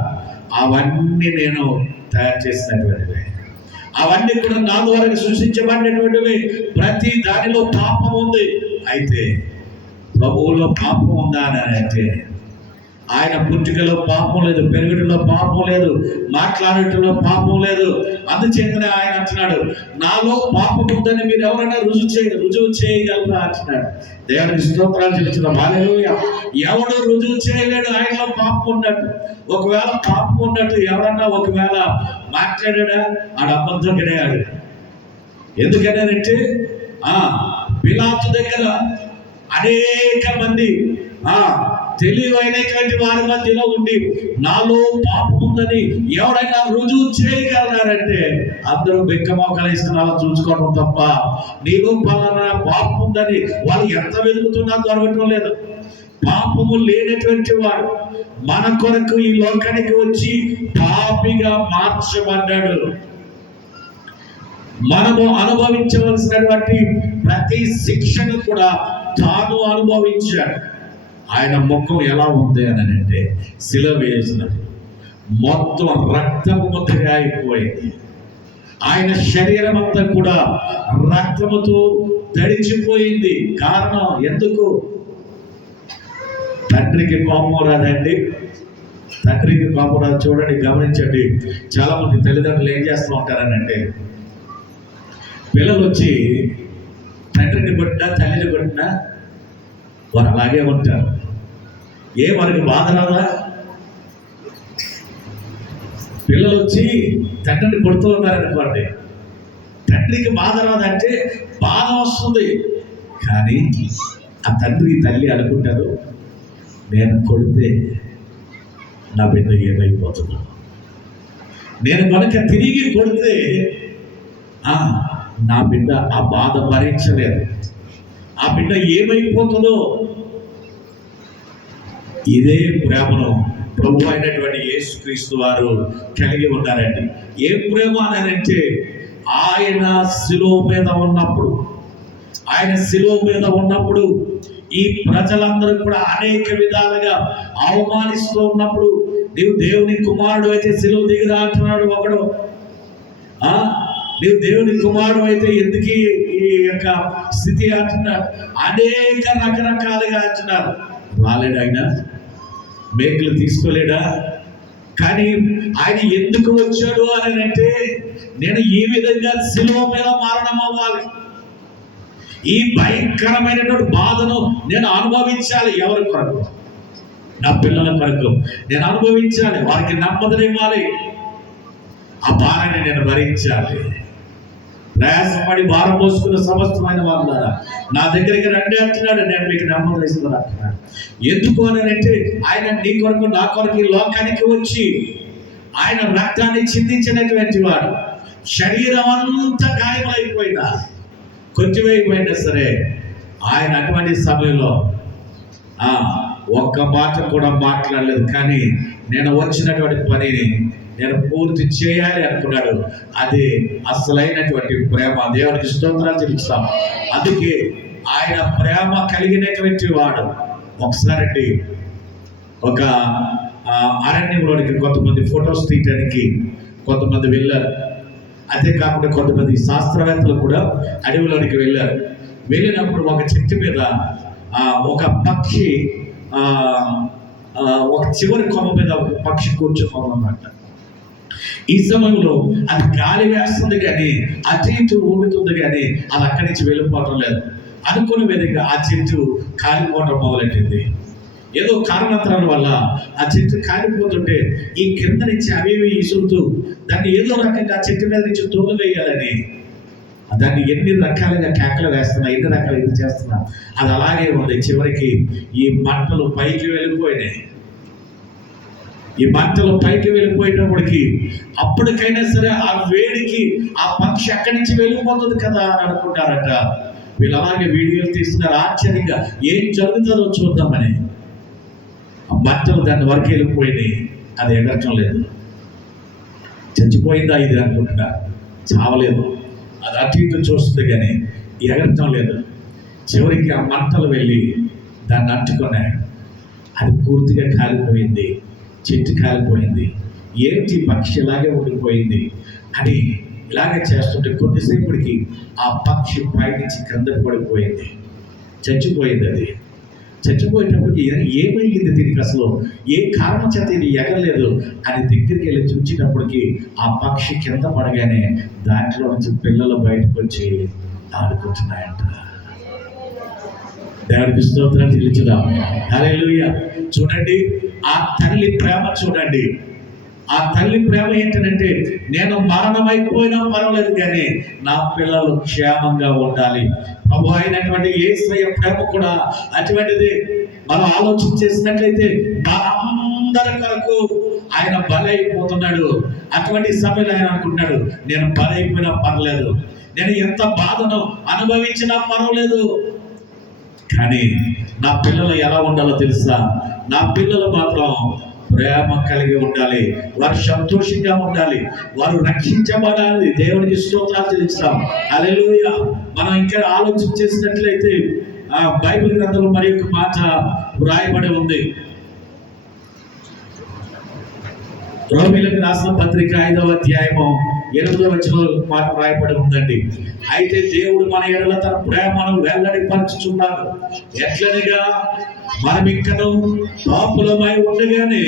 అవన్నీ నేను తయారు చేసినటువంటివి, అవన్నీ కూడా నా ద్వారా సృష్టించబడినటువంటివి. ప్రతి దానిలో పాపం ఉంది. అయితే ప్రభువులో పాపం ఉందా అని అంటే, ఆయన పుట్టుకలో పాపం లేదు, పెరుగుటలో పాపం లేదు, మాట్లాడటంలో పాపం లేదు. అందుచేతనే ఆయన అంటున్నాడు, నాలో పాపం ఉందని మీరు ఎవరైనా రుజువు చేయగలరా అంటున్నాడు. దేవునికి స్తోత్రాలు చెల్లించుదాం. హల్లెలూయా. ఎవడు రుజువు చేయలేడు ఆయనలో పాపం ఉన్నట్టు. ఒకవేళ పాపం ఉన్నట్టు ఎవరన్నా ఒకవేళ మాట్లాడా, ఆడ అబద్ధంగానే ఆడు. ఎందుకనంటే పిలాతు దగ్గర అనేక మంది తెలివైనటువంటి వారి మధ్యలో ఉండి నాలో పాపం ఉందని ఎవరైనా రుజువు చేయగలరంటే అందరూ బెక్కమోకలు ఇస్తున్నారో చూసుకోవడం తప్ప నీలో పలానా పాపం ఉందని వాళ్ళు ఎంత వెతుకుతున్నా దొరకటం లేదు. పాపము లేనటువంటి వాడు మన కొరకు ఈ లోకానికి వచ్చి పాపిగా మార్చబడ్డాడు. మనము అనుభవించవలసినటువంటి ప్రతి శిక్షను కూడా తాను అనుభవించాడు. ఆయన ముఖం ఎలా ఉంది అని అంటే శిలువ వేసినప్పుడు మొత్తం రక్తము ముద్దగా అయిపోయింది. ఆయన శరీరం అంతా కూడా రక్తముతో తడిచిపోయింది. కారణం ఎందుకు? తండ్రికి కోపం రాదండి. తండ్రికి కోపం రాదు. చూడండి, గమనించండి. చాలా మంది తల్లిదండ్రులు ఏం చేస్తూ ఉంటారనంటే, పిల్లలు వచ్చి తండ్రిని కొట్టినా తల్లిని కొట్టినా వారు అలాగే ఉంటారు. వారికి బాధ రాదా? పిల్లలు వచ్చి తండ్రిని కొడుతూ ఉన్నారనుకోండి, తండ్రికి బాధ రాదంటే బాధ వస్తుంది. కానీ ఆ తండ్రి తల్లి అనుకుంటారు, నేను కొడితే నా బిడ్డ ఏమైపోతుందో, నేను కనుక తిరిగి కొడితే నా బిడ్డ ఆ బాధ భరించలేదు, ఆ బిడ్డ ఏమైపోతుందో. ఇదే ప్రేమను ప్రభు అయినటువంటి యేసుక్రీస్తు వారు కలిగి ఉన్నారండి. ఏ ప్రేమ అనంటే, ఆయన శిలువ మీద ఉన్నప్పుడు ఈ ప్రజలందరూ కూడా అనేక విధాలుగా అవమానిస్తూ ఉన్నప్పుడు, నీవు దేవుని కుమారుడు అయితే శిలువ దిగిరా అంటున్నాడు ఒకడు. నీవు దేవుని కుమారుడు అయితే ఎందుకు ఈ యొక్క స్థితి అంటున్నాడు. అనేక రకరకాలుగా అంటున్నారు. రాలేడు ఆయన, మేకులు తీసుకోలేడా? కానీ ఆయన ఎందుకు వచ్చాడు అని అంటే, నేను ఈ విధంగా శిలువ మీద మరణం అవ్వాలి, ఈ భయంకరమైనటువంటి బాధను నేను అనుభవించాలి. ఎవరి కొరకు? నా పిల్లల కొరకు నేను అనుభవించాలి. వారికి నెమ్మదినివ్వాలి. ఆ భారాన్ని నేను భరించాలి. ప్రయాసపడి భారం మోసుకున్న సమస్తమైన వాళ్ళ నా దగ్గరికి రండి అంటున్నాడు. నేను మీకు నెమ్మది ఇస్తాను అంటున్నాడు. ఎందుకు అని అంటే, ఆయన నీ కొరకు నా కొరకు ఈ లోకానికి వచ్చి ఆయన రక్తాన్ని చిందించినటువంటి వాడు. శరీరం అంతా గాయమైపోయినా, కొంచెమైపోయినా సరే, ఆయన అటువంటి సమయంలో ఒక్క మాట కూడా మాట్లాడలేదు. కానీ నేను వచ్చినటువంటి పనిని నేను పూర్తి చేయాలి అనుకున్నాడు. అది అసలైనటువంటి ప్రేమ. దేవునికి స్తోత్రాలు చెల్లిస్తాం. అందుకే ఆయన ప్రేమ కలిగినటువంటి వాడు. ఒకసారి ఒక అరణ్యంలోనికి కొంతమంది ఫొటోస్ తీయడానికి కొంతమంది వెళ్ళారు. అదే కాకుండా కొంతమంది శాస్త్రవేత్తలు కూడా అడవిలోనికి వెళ్ళారు. వెళ్ళినప్పుడు ఒక చెట్టు మీద ఒక పక్షి, ఒక చివరి కొమ్మ మీద ఒక పక్షి కూర్చోవాలన్నమాట. ఈ సమయంలో అది గాలి వేస్తుంది కానీ అటు ఇటు ఊగుతుంది కానీ అది అక్కడి నుంచి వెళ్ళిపోవటం లేదు. అనుకున్న విధంగా ఆ చెట్టు కాలిపోవటం మొదలెట్టింది. ఏదో కారణాంతరాల వల్ల ఆ చెట్టు కాలిపోతుంటే ఈ కింద నుంచి అవేవి ఇసురుతూ దాన్ని ఏదో రకంగా ఆ చెట్టు మీద నుంచి తోలువేయాలని దాన్ని ఎన్ని రకాలుగా కేకలు వేస్తున్నా, ఎన్ని రకాలు ఇది చేస్తున్నా, అది అలాగే ఉంది. చివరికి ఈ మంటలు పైకి వెళ్ళిపోయినాయి. ఈ మంటలు పైకి వెళ్ళిపోయినప్పటికీ అప్పటికైనా సరే ఆ వేడికి ఆ పక్షి అక్కడి నుంచి వెళ్ళిపోతుంది కదా అని అనుకుంటారట. వీళ్ళు అలాగే వీడియోలు తీస్తున్నారు. ఆశ్చర్యంగా ఏం జరుగుతుందో చూద్దామని ఆ మంటలు దాని వరకు వెళ్ళిపోయినాయి. అది ఎగరటం లేదు. చచ్చిపోయిందా ఇది అనుకుంటున్నా, చావలేదు. అది అటు ఇటు చూస్తుంది కానీ ఎగరటం లేదు. చివరికి ఆ మంటలు వెళ్ళి దాన్ని అంటుకున్నాయి. అది పూర్తిగా కాలిపోయింది. చెట్టు కాలిపోయింది. ఏంటి పక్షి ఇలాగే ఉండిపోయింది అని ఇలాగే చేస్తుంటే కొద్దిసేపటికి ఆ పక్షి పైనుంచి కిందకు పడిపోయింది. చచ్చిపోయింది. అది చచ్చిపోయేటప్పటికి ఏమైంది దీనికి, అసలు ఏ కారణం చేత ఇది ఎగరలేదు అని దగ్గరికి వెళ్ళి చూసినప్పటికీ ఆ పక్షి కింద పడగానే దాంట్లో నుంచి పిల్లలు బయటకు వచ్చి ఆడుకుంటున్నాయంట. దేవుడికి స్తోత్రాలు చెల్లించుదాం. హల్లెలూయా. చూడండి ఆ తల్లి ప్రేమ, చూడండి ఆ తల్లి ప్రేమ ఏంటంటే, నేను మరణమైపోయినా పర్వాలేదు కానీ నా పిల్లలు క్షేమంగా ఉండాలి. ప్రభు అయినటువంటి యేసయ్య ప్రేమ కూడా అటువంటిది. మనం ఆలోచన చేసినట్లయితే మనందరి కొరకు ఆయన బలైపోతున్నాడు. అటువంటి సమయంలో ఆయన అనుకుంటున్నాడు, నేను బలైపోయినా పర్లేదు, నేను ఎంత బాధను అనుభవించినా పర్వాలేదు, కానీ నా పిల్లలు ఎలా ఉండాలో తెలుసా? నా పిల్లలు మాత్రం ప్రేమ కలిగి ఉండాలి, వారు సంతోషంగా ఉండాలి, వారు రక్షించబడాలి. దేవునికి స్తోత్రాలు చెల్లిస్తాం. హల్లెలూయా. మనం ఇంకా ఆలోచన చేసినట్లయితే ఆ బైబిల్ గ్రంథంలో మరి ఒక మాట వ్రాయబడి ఉంది. రోమీయులకు రాసిన పత్రిక 5వ అధ్యాయము 8వ వచనంలో మాట వ్రాయబడి ఉందండి. అయితే దేవుడు మన ఎడల తన ప్రేమను వెల్లడిపరచుచున్నాడు. ఎట్లనిగా మనం ఇంకను పాపులమై ఉండగానే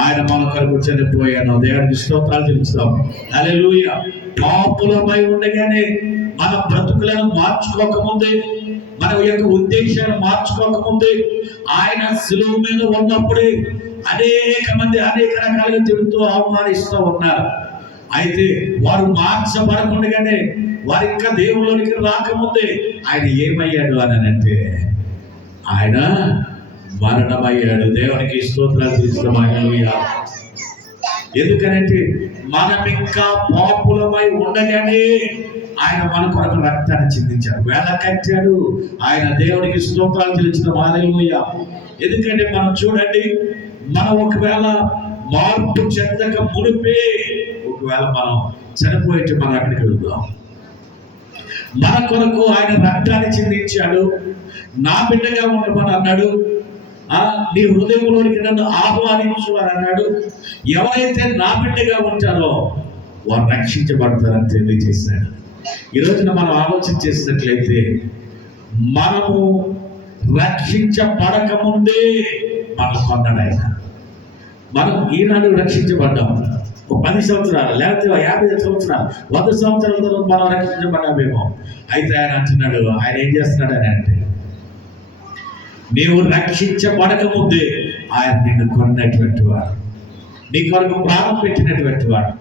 ఆయన మన కొరకు చనిపోయాను. దేవునికి స్తోత్రాలు చెల్లిస్తాం. హల్లెలూయా. పాపులమై ఉండగానే మన బ్రతుకులను మార్చుకోకముందే, మన యొక్క ఉద్దేశాలు మార్చుకోకముందే ఆయన శిలువ మీద ఉన్నప్పుడే అనేక మంది అనేక రకాలుగా తిరుగుతూ అవమానిస్తూ ఉన్నారు. అయితే వారు మార్చబడకుండానే, వారు ఇంకా దేవుళ్ళకి రాకముందే ఆయన ఏమయ్యాడు అని అంటే ఆయన మరణమయ్యాడు. దేవునికి స్తోత్రాలు తీసుకోమయ్యా. ఎందుకనంటే మనం ఇంకా పాపులమై ఉండగానే ఆయన మన కొరకు రక్తాన్ని చిందించాడు, వేళ కట్టాడు ఆయన. దేవునికి స్తోత్రాలు చెల్లించిన హల్లెలూయా. ఎందుకంటే మనం చూడండి, మనం ఒకవేళ మార్పు చెందక మునిపే ఒకవేళ మనం చనిపోయేట్టు మనం అక్కడికి వెళ్దాం. మన కొరకు ఆయన రక్తాన్ని చిందించాడు. నా బిడ్డగా ఉండమని అన్నాడు. నీ హృదయంలోనికి నన్ను ఆహ్వానించు అని అన్నాడు. ఎవరైతే నా బిడ్డగా ఉంటారో వారు రక్షించబడతారని తెలియజేశాడు. ఈ రోజున మనం ఆలోచన చేసినట్లయితే, మనము రక్షించబడక ముందే మనం కొన్నాడు ఆయన. మనం ఈనాడు రక్షించబడ్డాం. 10 సంవత్సరాలు లేకపోతే 50 సంవత్సరాలు 100 సంవత్సరాల తర్వాత మనం రక్షించబడ్డామేమో. అయితే ఆయన అంటున్నాడు, ఆయన ఏం చేస్తున్నాడు అని అంటే, నీవు రక్షించబడక ముందే ఆయన నిన్ను కొన్నటువంటి వాడు, నీ కొరకు ప్రాణం పెట్టినటువంటి వాడు.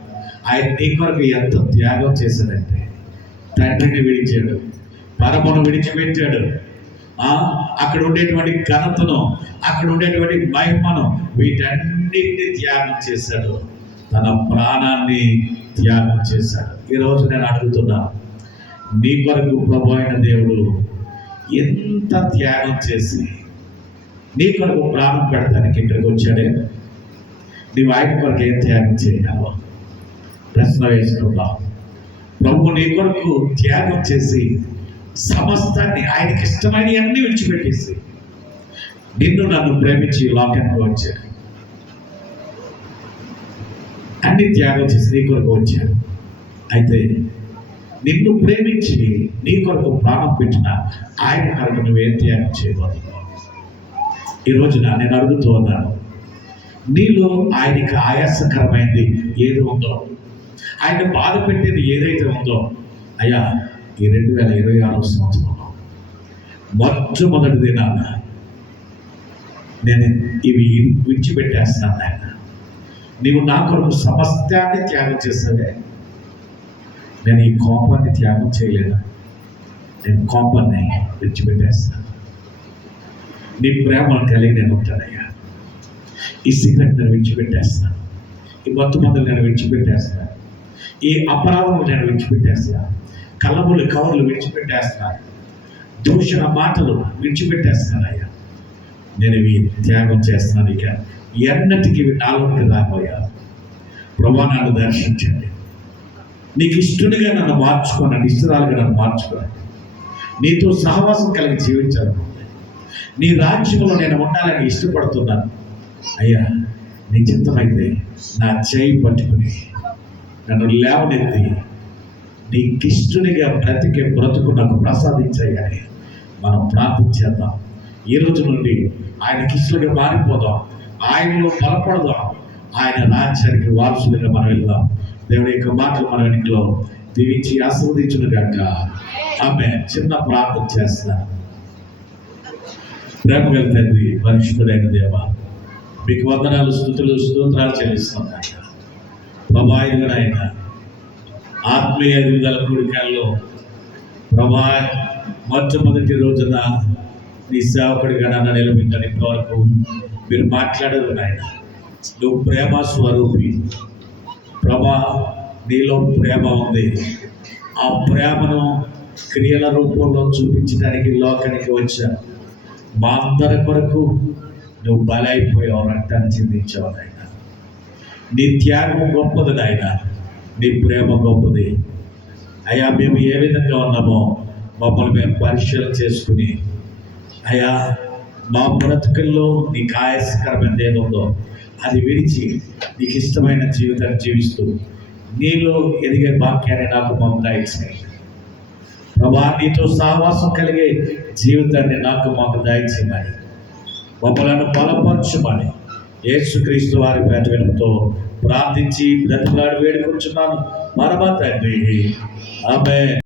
ఆయన నీ కొరకు ఎంత త్యాగం చేశాడంటే, తండ్రిని విడిచాడు, పరమును విడిచిపెట్టాడు. అక్కడ ఉండేటువంటి ఘనతను, అక్కడ ఉండేటువంటి మహిమను, వీటన్నిటిని త్యాగం చేశాడు. తన ప్రాణాన్ని త్యాగం చేశాడు. ఈరోజు నేను అడుగుతున్నా, నీ కొరకు ప్రభు అయిన దేవుడు ఎంత త్యాగం చేసి నీ కొరకు ప్రాణం పెడతానికి ఇక్కడికి వచ్చాడే, నీవు ఆయన కొరకు ఏం త్యాగం చేయగలవా? ప్రశ్న వేసుకుందాం. ప్రభు నీ కొరకు త్యాగం చేసి సమస్తాన్ని, ఆయనకి ఇష్టమైన అన్ని విడిచిపెట్టేసి నిన్ను నన్ను ప్రేమించి లోకానికి వచ్చాడు. అన్ని త్యాగం చేసి నీ కొరకు వచ్చాడు. అయితే నిన్ను ప్రేమించి నీ కొరకు ప్రాణం పెట్టిన ఆయన కొరకు నువ్వేం త్యాగం చేయబోతున్నావు? ఈ రోజున నేను అడుగుతూ ఉన్నాను, నీలో ఆయనకి ఆయాసకరమైనది ఏది ఉందో, ఆయన బాధ పెట్టేది ఏదైతే ఉందో, అయ్యా ఈ 2026 సంవత్సరంలో మొట్టమొదటి దినాన నేను ఇవి విడిచిపెట్టేస్తున్నాను. ఆయన నీవు నా కొరకు సమస్తాన్ని త్యాగం చేస్తావే, నేను ఈ కోపాన్ని త్యాగం చేయలేదా? నేను కోపాన్ని విడిచిపెట్టేస్తాను. నీ ప్రేమను కలిగి నేను ఉంటానయ్యా. ఈ సిగరెట్ నేను విడిచిపెట్టేస్తాను, ఈ మత్తు మందులు నేను విడిచిపెట్టేస్తాను, ఈ అపరాధములు నేను విడిచిపెట్టేస్తాను, కలములు కవర్లు విడిచిపెట్టేస్తాను, దూషణ మాటలు విడిచిపెట్టేస్తానయ్యా. నేను ఇవి త్యాగం చేస్తున్నాను. ఇక ఎన్నటికి ఇవి నాలోనికి రాబోయా. ప్రభువా నన్ను దర్శించండి, నీకు ఇష్టడిగా నన్ను మార్చుకోనండి, ఇష్టరాలుగా నన్ను మార్చుకోండి, నీతో సహవాసం కలిగి జీవించాలను, నీ రాజ్యంలో నేను ఉండాలని ఇష్టపడుతున్నాను. అయ్యా నీ చిత్తమైతే నా చేయి పట్టుకుని నన్ను లేవనెత్తి నీకిష్టునిగా బ్రతికే బ్రతుకు నాకు ప్రసాదించాయని మనం ప్రార్థన చేద్దాం. ఈ రోజు నుండి ఆయనకిష్టులుగా మారిపోదాం, ఆయనలో బలపడదాం, ఆయన రాజ్యానికి వారసులుగా మనం వెళ్దాం. దేవుడి యొక్క మాటలు మన వెనుకలో దీవించి ఆశీర్వదించును గాక. ఆమె చిన్న ప్రార్థన చేస్తాను. ప్రేమ గల తండ్రి, పరిశుద్ధుడైన దేవ, మీకు వందనాలు, స్తుతులు, స్తోత్రాలు చెల్లిస్తున్నాను. ప్రభా ఆయన ఆత్మీయ ఎదుగుదల కూడికల్లో ప్రభా మొట్టమొదటి రోజున నీ సేవకుడిగా నన్ను నిలబెట్టాను. ఇప్పటివరకు మీరు మాట్లాడారు నాయన. నువ్వు ప్రేమ స్వరూపి ప్రభా, నీలో ప్రేమ ఉంది. ఆ ప్రేమను క్రియల రూపంలో చూపించడానికి లోకానికి వచ్చాను. మా అందరి కొరకు నువ్వు బలైపోయావు, రక్తాన్ని చిందించావు నాయన. నీ త్యాగం గొప్పది నాయన, నీ ప్రేమ గొప్పది అయ్యా. మేము ఏ విధంగా ఉన్నామో మమ్మల్ని మేము పరిశీలన చేసుకుని, అయ్యా మా బ్రతుకుల్లో నీకు ఆయాసకరమైనది ఏదో ఉందో అది విడిచి నీకు ఇష్టమైన జీవితాన్ని జీవిస్తూ నీలో ఎదిగే భాగ్యాన్ని నాకు మమ్మల్ని దయచేయండి ప్రభా. నీతో సహవాసం కలిగే జీవితాన్ని నాకు మాకు దయచేయమని, మమ్మలను బలపరచమని యేసుక్రీస్తు వారి పేట వినుతో ప్రార్థించి బ్రతుకులాడి వేడుకొంచున్నాను పరమ తండ్రి. ఆమేన్.